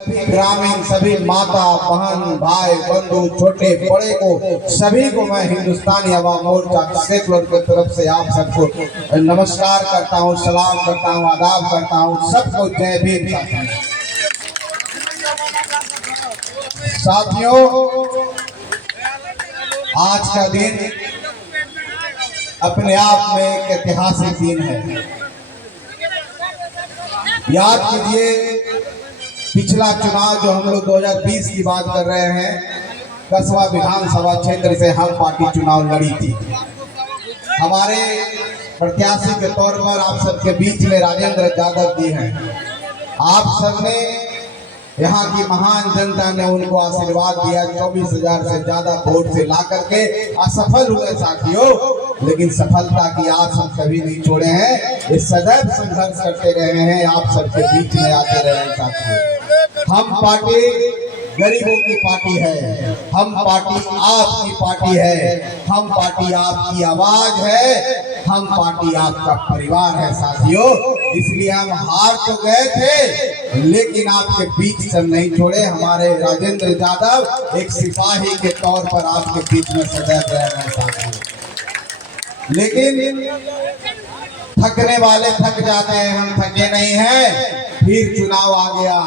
ग्रामीण सभी माता बहन भाई बंधु छोटे बड़े को सभी को मैं हिंदुस्तानी अवाम मोर्चा सेकुलर की तरफ से आप सबको नमस्कार करता हूँ, सलाम करता हूँ, आदाब करता हूँ। सबको जय भीम। साथियों, आज का दिन अपने आप में एक ऐतिहासिक दिन है। याद कीजिए, पिछला चुनाव जो हम लोग 2020 की बात कर रहे हैं, कसबा विधानसभा क्षेत्र से हम पार्टी चुनाव लड़ी थी। हमारे प्रत्याशी के तौर पर आप सबके बीच में राजेंद्र यादव जी हैं। आप सबने, यहाँ की महान जनता ने उनको आशीर्वाद दिया। 24,000 से ज्यादा वोट से ला करके असफल हुए साथियों, लेकिन सफलता की आस हम कभी नहीं छोड़े हैं। ये सदैव संघर्ष करते रहे हैं, आप सबके बीच में आते रहे हैं साथियों। हम पार्टी गरीबों की पार्टी है, हम पार्टी आपकी पार्टी है, हम पार्टी आपकी आवाज है, हम पार्टी आपका परिवार है साथियों। इसलिए हम हार तो गए थे, लेकिन आपके बीच से नहीं छोड़े। हमारे राजेंद्र यादव एक सिपाही के तौर पर आपके बीच में सदैव रह रहे हैं साथियों। लेकिन थकने वाले थक जाते हैं, हम थके नहीं हैं। फिर चुनाव आ गया,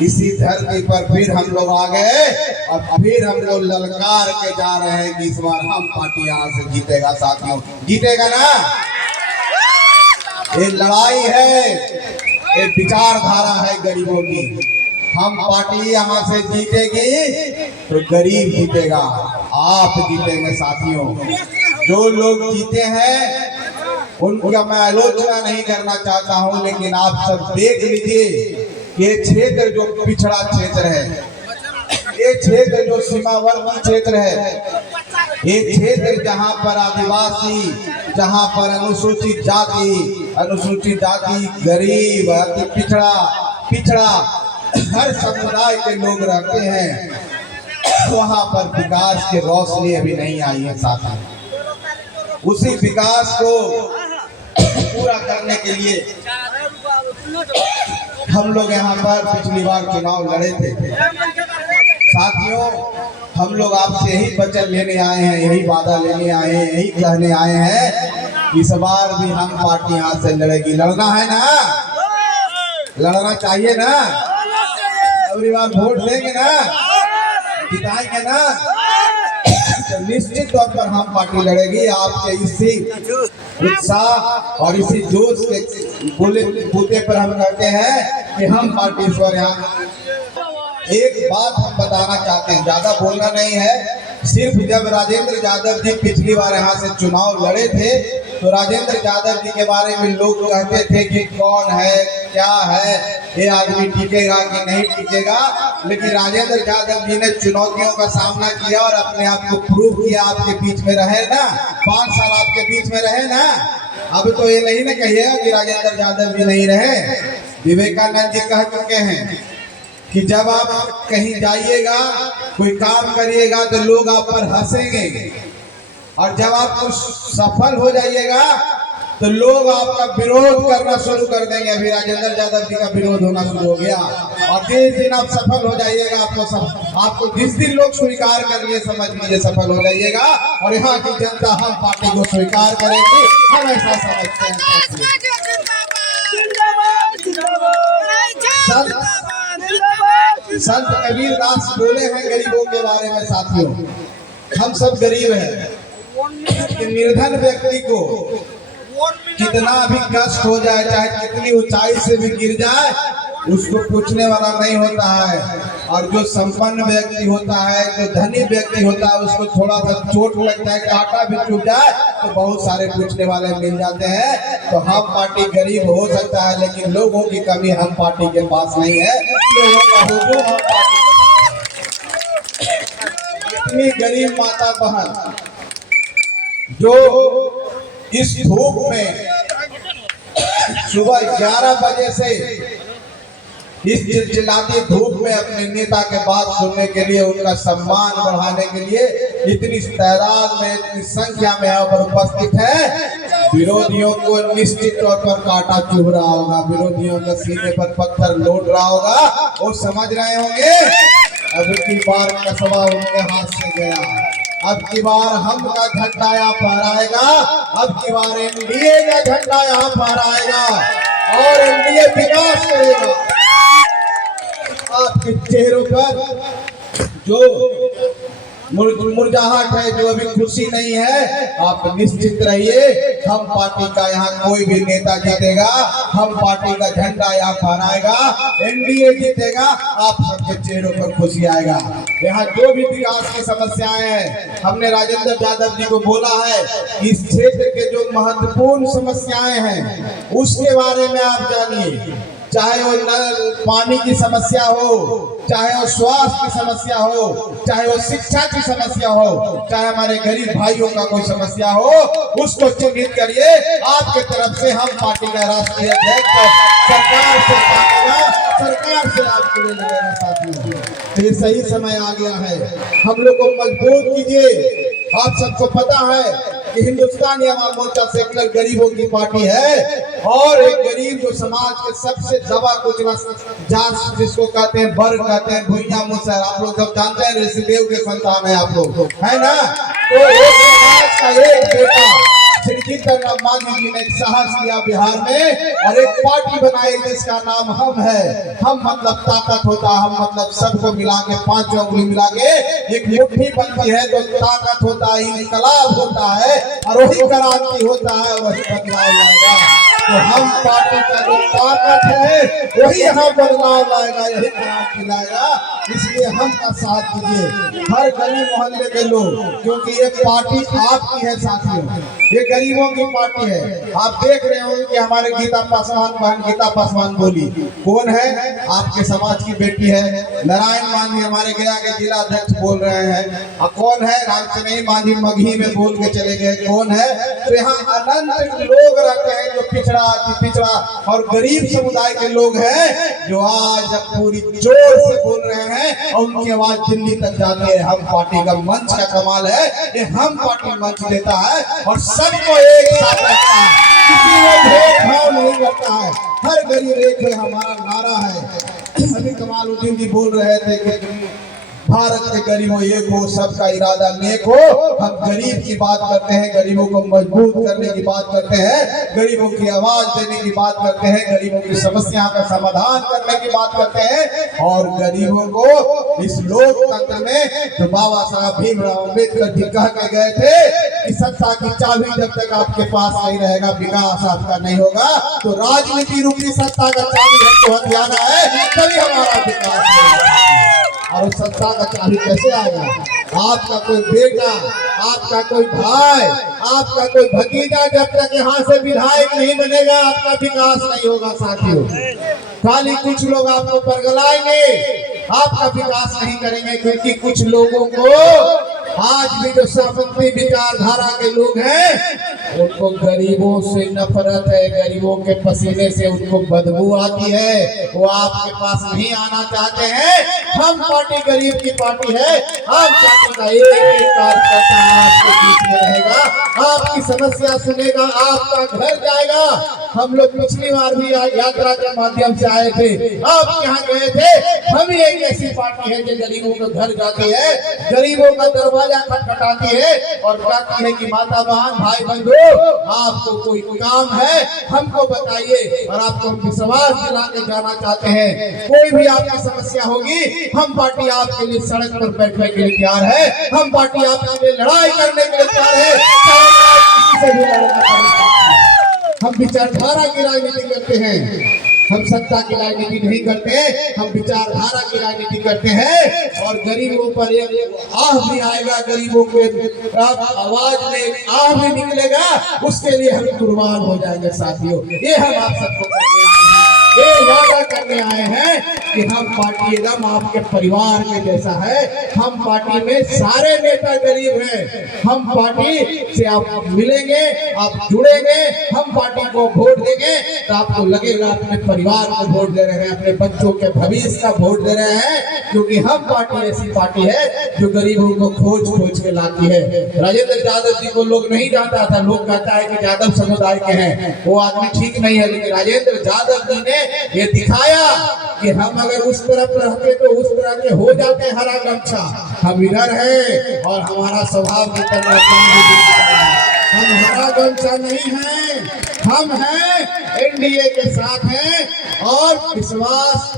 इसी धरती पर फिर हम लोग आ गए और फिर हम लोग ललकार के जा रहे हैं कि इस बार हम पार्टी यहाँ से जीतेगा साथियों। जीतेगा ना? ये लड़ाई है, ये विचारधारा है गरीबों की। हम पार्टी यहाँ से जीतेगी तो गरीब जीतेगा, आप जीतेंगे साथियों। जो लोग जीते हैं उनका मैं आलोचना नहीं करना चाहता हूँ, लेकिन आप सब देख लीजिए, ये क्षेत्र जो पिछड़ा क्षेत्र है, ये क्षेत्र जो सीमावर्ती क्षेत्र है, ये क्षेत्र जहाँ पर आदिवासी, जहाँ पर अनुसूचित जाति, गरीब, अति पिछड़ा हर समुदाय के लोग रहते हैं, वहाँ पर विकास की रोशनी अभी नहीं आई है साथी। उसी विकास को पूरा करने के लिए हम लोग यहाँ पर पिछली बार चुनाव लड़े थे साथियों। हम लोग आपसे यही वचन लेने आए हैं, यही वादा लेने आए हैं, यही कहने आए हैं, इस बार भी हम पार्टी यहाँ से लड़ेगी। लड़ना है ना? लड़ना चाहिए ना? अगली बार वोट देंगे ना? जिताएंगे ना? तो निश्चित तौर पर हम पार्टी लड़ेगी। आपके इसी उत्साह और इसी जोश के बूते पर हम कहते हैं कि हम पार्टी इस बार यहाँ। एक बात हम बताना चाहते हैं, ज्यादा बोलना नहीं है। सिर्फ जब राजेंद्र यादव जी पिछली बार यहाँ से चुनाव लड़े थे, तो राजेंद्र यादव जी के बारे में लोग कहते थे कि कौन है, क्या है, ये आदमी टिकेगा कि नहीं टिकेगा। लेकिन राजेंद्र यादव जी ने चुनौतियों का सामना किया और अपने आप को प्रूव किया। आपके बीच में रहे ना, 5 साल आपके बीच में रहे ना। अब तो ये नहीं ना कहिएगा कि राजेंद्र यादव जी नहीं रहे। विवेकानंद जी कह चुके हैं कि जब आप कहीं जाइएगा, कोई काम करिएगा तो लोग आप पर हंसेंगे, और जब आप कुछ सफल हो जाइएगा तो लोग आपका विरोध करना शुरू कर देंगे। अभी राजेंद्र यादव जी का विरोध होना शुरू हो गया, और जिस दिन आप सफल हो जाइएगा, आपको जिस दिन लोग स्वीकार कर लिए, समझ लीजिए सफल हो जाइएगा। और यहाँ की जनता हम पार्टी को स्वीकार करेगी, हम ऐसा समझते हैं। संत कबीर दास बोले हैं गरीबों के बारे में साथियों, हम सब गरीब हैं। कि निर्धन व्यक्ति को कितना भी कष्ट हो जाए, चाहे कितनी ऊंचाई से भी गिर जाए, उसको पूछने वाला नहीं होता है। और जो संपन्न व्यक्ति होता है, जो धनी व्यक्ति होता है, उसको थोड़ा सा चोट लगता है, कांटा भी चुभ जाए तो बहुत सारे पूछने वाले मिल जाते हैं। तो हम पार्टी गरीब हो सकता है, लेकिन लोगों की कमी हम पार्टी के पास नहीं है। लोगों का हुजूम हम पार्टी। इतनी गरीब माता बहन जो इस धूप में सुबह 11 बजे से इस चिलचिलाती धूप में अपने नेता के बात सुनने के लिए, उनका सम्मान बढ़ाने के लिए इतनी तादाद में, इतनी संख्या में यहाँ पर उपस्थित है। विरोधियों को निश्चित तौर पर कांटा चुभ रहा होगा, विरोधियों के सीने पर पत्थर लौट रहा होगा। वो समझ रहे होंगे अब की बार कसबा उनके हाथ से गया, अब की बार हम का झंडा यहाँ फहराएगा, अब की बार एनडीए का झंडा यहाँ फहराएगा और एनडीए विकास करेगा। आपके चेहरों पर जो मुरझाहट है, जो अभी खुशी नहीं है, आप निश्चित रहिए हम पार्टी का यहाँ कोई भी नेता जीतेगा, हम पार्टी का झंडा यहाँ फहराएगा, एनडीए जीतेगा, आप सबके चेहरों पर खुशी आएगा। यहाँ जो भी विकास की समस्याएं हैं, हमने राजेंद्र यादव जी को बोला है, इस क्षेत्र के जो महत्वपूर्ण समस्याएं हैं उसके बारे में आप जानिए, चाहे वो पानी की समस्या हो, चाहे वो स्वास्थ्य की समस्या हो, चाहे वो शिक्षा की समस्या हो, चाहे हमारे गरीब भाइयों का कोई समस्या हो, उसको चिन्हित करिए। आपके तरफ से हम पार्टी का राष्ट्रीय अध्यक्ष सरकार से मांगेगा, सरकार से आपके लिए लगेगा साथियों। तो ये सही समय आ गया है, हम लोग को मजबूत कीजिए। आप सबको पता है कि हिंदुस्तानी अवाम मोर्चा सेकुलर गरीबों की पार्टी है और एक गरीब जो समाज के सबसे दबा कुछ जात जिसको कहते हैं वर्ग कहते हैं, भुइयां मुसहर, आप लोग जब जानते हैं ऋषिदेव के संतान है आप लोग, है ना। तो एक समाज का एक बेटा श्री जीतन मांझी जी ने एक साहस किया बिहार में और एक पार्टी बनाई जिसका नाम हम है। हम मतलब ताकत होता, हम मतलब सबको मिला के पांचों उंगली मिला के एक मुट्ठी बनती है तो ताकत होता है, इंकलाब होता है और वही क्रांति होता है, वही बदलाव लाएगा। तो हम पार्टी का जो ताकत है वही यहाँ बदलाव लाएगा, यही क्रांति लाएगा। इसलिए हम का साथ दीजिए हर गली मोहल्ले के लोग, क्योंकि ये पार्टी आपकी है साथियों, ये गरीबों की पार्टी है। आप देख रहे होंगे कि हमारे गीता पासवान बहन गीता पासवान बोली कौन है, आपके समाज की बेटी है। नारायण मांझी हमारे गया के जिला अध्यक्ष बोल रहे हैं। और कौन है, रामचंद्र मांझी मगही में बोल के चले गए, कौन है। तो यहाँ अनंत लोग रहते हैं जो पिछड़ा और गरीब समुदाय के लोग हैं जो आज पूरी जोर से बोल रहे हैं और उनकी आवाज दिल्ली तक जाती है। हम पार्टी का मंच का कमाल है, ये हम पार्टी मंच देता है और सबको एक साथ रखता है, किसी में भेदभाव नहीं करता है, हर गरीब एक है, हमारा नारा है। अभी कमालुद्दीन जी बोल रहे थे कि भारत के गरीबों एक हो, सबका इरादा नेक हो। हम गरीब की बात करते हैं, गरीबों को मजबूत करने की बात करते हैं, गरीबों की आवाज देने की बात करते हैं, गरीबों की समस्या का समाधान करने की बात करते हैं और गरीबों को इस लोकतंत्र में जो बाबा साहब भीमराव अम्बेडकर जी कह के गए थे कि सत्ता की चाबी जब तक आपके पास नहीं रहेगा विकास आपका नहीं होगा। तो राजनीति रूपी सत्ता का चाबी हमको हथियाना है, तभी हमारा विकास होगा। और सत्ता का चाबी कैसे आएगा? आपका कोई बेटा, आपका कोई भाई, आपका कोई भतीजा जब तक यहाँ से विधायक नहीं बनेगा आपका विकास नहीं होगा साथियों। खाली कुछ लोग आपको परगलाएंगे, आपका विकास नहीं करेंगे, क्योंकि कुछ लोगों को आज भी जो सामंती विचारधारा के लोग हैं उनको गरीबों से नफरत है, गरीबों के पसीने से उनको बदबू आती है, वो आपके पास नहीं आना चाहते हैं। हम पार्टी गरीब की पार्टी है, आप पार्टी का एक कार्यकर्ता आपके बीच में रहेगा, आपकी समस्या सुनेगा, आपका घर जाएगा। हम लोग पिछली बार भी यात्रा के माध्यम से आए थे, आप यहाँ गए थे। हम ही एक ऐसी पार्टी है जो गरीबों के घर जाती है, गरीबों का दरवाजा खटखटाती है और कहती है कि माता बहन भाई बंधु आपको कोई काम है हमको बताइए, और आपको हम विश्वास दिला के जाना चाहते हैं। कोई भी आपकी समस्या होगी हम पार्टी आपके लिए सड़क पर बैठने के लिए तैयार है, हम पार्टी आपके लिए लड़ाई करने के लिए तैयार है। किसी से भी लड़ना, हम विचारधारा की राजनीति करते हैं, हम सत्ता की राजनीति नहीं करते, हम विचारधारा की राजनीति करते हैं। और गरीबों पर एक आह भी आएगा, गरीबों के आवाज में आह भी निकलेगा, उसके लिए हम कुर्बान हो जाएंगे साथियों। ये हम आप सबको करने आए हैं, ये वादा करने आए हैं कि हम पार्टी एकदम आपके परिवार के जैसा है। हम पार्टी में सारे नेता गरीब हैं। हम पार्टी से आप मिलेंगे, आप जुड़ेंगे, हम पार्टी को वोट देंगे तो आपको लगेगा अपने परिवार को वोट दे रहे हैं, अपने बच्चों के भविष्य का वोट दे रहे हैं। क्योंकि हम पार्टी ऐसी पार्टी है जो गरीबों को खोज खोज के लाती है। राजेंद्र यादव जी को लोग नहीं जानता था, लोग कहता है कि यादव समुदाय के हैं, वो आदमी ठीक नहीं है। लेकिन राजेंद्र यादव जी ने ये दिखाया कि हम अगर उस तरफ रहते तो उस तरह के हो जाते हरा गमछा। हम इधर है और हमारा स्वभाव की तरह हम हरा गमछा नहीं है, हम हैं एनडीए के साथ हैं और विश्वास,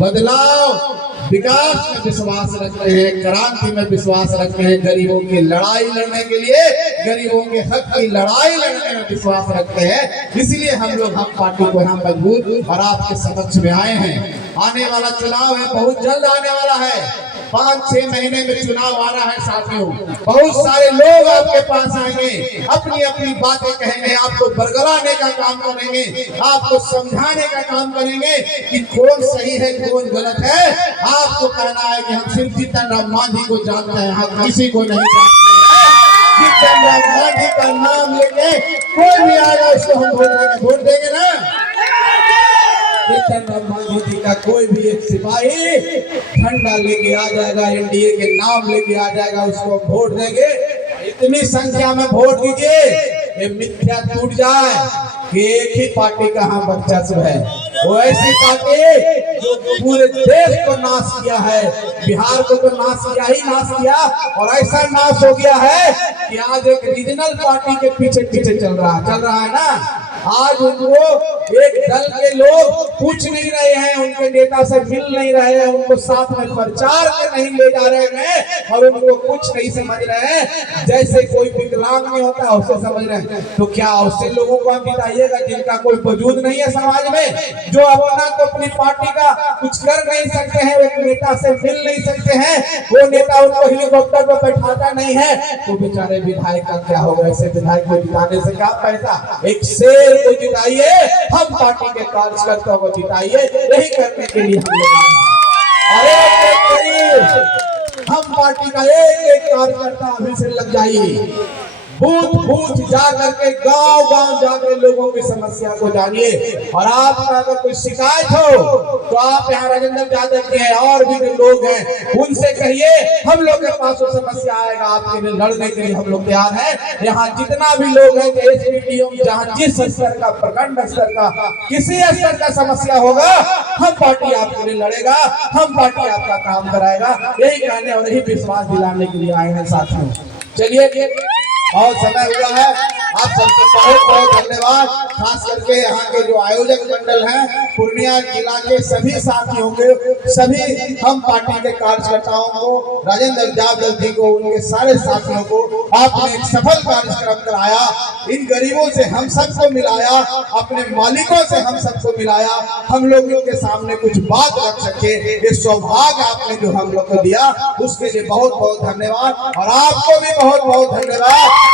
बदलाव, विकास में विश्वास रखते हैं, क्रांति में विश्वास रखते हैं, गरीबों की लड़ाई लड़ने के लिए, गरीबों के हक की लड़ाई लड़ने में विश्वास रखते हैं। इसलिए हम लोग हम पार्टी को यहाँ मजबूत और आपके समक्ष में आए हैं। आने वाला चुनाव है, बहुत जल्द आने वाला है, 5-6 महीने में चुनाव आ रहा है साथियों। बहुत सारे लोग आपके पास आएंगे, अपनी अपनी बातें कहेंगे, आपको बरगलाने का काम करेंगे, आपको समझाने का काम करेंगे कि कौन सही है कौन गलत है। आपको कहना है कि हम सिर्फ जीतन राम मांझी को जानते हैं, हम किसी को नहीं जानते हैं। जीतन राम मांझी का नाम लेके कोई भी आएगा उसको हम वोट देंगे ना। जीतन राम मांझी जी का कोई भी एक सिपाही झंडा लेके आ जाएगा, एनडीए के नाम लेके आ जाएगा, उसको वोट देंगे। इतनी संख्या में वोट दीजिए ये मिथ्या टूट जाए कि एक ही पार्टी का हम वर्चस्व है। वो ऐसी पार्टी जो पूरे देश को नाश किया है, बिहार को तो नाश किया और ऐसा नाश हो गया है कि आज एक रीजनल पार्टी के पीछे पीछे चल रहा है ना। आज उनको एक दल के लोग पूछ नहीं रहे हैं, उनके नेता से मिल नहीं रहे हैं, उनको साथ में प्रचार में नहीं ले जा रहे हैं और उनको कुछ नहीं समझ रहे हैं। जैसे कोई विकलांग नहीं होता उससे समझ रहे हैं, तो क्या उससे लोगों को आप बताइएगा जिनका कोई वजूद नहीं है समाज में, जो अपना तो अपनी पार्टी का कुछ कर नहीं सकते हैं, एक नेता से मिल नहीं सकते हैं, वो नेता उनको हेलीकॉप्टर पर बैठाता नहीं है, तो बेचारे विधायक का क्या होगा। ऐसे विधायक को जिताने से क्या पैसा। एक शेर को जिताइए, हम पार्टी के कार्यकर्ताओं को जिताइए, यही करने के लिए हम लोग हम पार्टी का एक कार्यकर्ता अभी से लग जाइए, बूथ जा करके गांव जाकर लोगों की समस्या को जानिए। और आपका अगर कोई शिकायत हो तो आप यहाँ राजेंद्र यादव के हैं और भी जो लोग हैं उनसे कहिए, हम लोग के पास वो समस्या आएगा, आपके लिए लड़ने के लिए हम लोग तैयार हैं। यहाँ जितना भी लोग हैं एसपीडीओ जहाँ जिस स्तर का, प्रखंड स्तर का, किसी स्तर का समस्या होगा, हम पार्टी आपके लिए लड़ेगा, हम पार्टी आपका काम कराएगा। यही कहने और यही विश्वास दिलाने के लिए आए हैं साथियों। चलिए बहुत समय हुआ है, आप सबको बहुत बहुत धन्यवाद। खास करके यहाँ के जो आयोजक मंडल हैं, पूर्णिया जिला के सभी साथियों के, सभी हम पार्टी के कार्यकर्ताओं को, राजेंद्र यादव जी को, उनके सारे साथियों को आपने एक सफल कार्यक्रम कराया। इन गरीबों से हम सबको मिलाया, अपने मालिकों से हम सबको मिलाया, हम लोग के सामने कुछ बात रख सके, ये सौभाग्य आपने जो हम लोग को दिया उसके लिए बहुत बहुत धन्यवाद। और आपको भी बहुत बहुत धन्यवाद।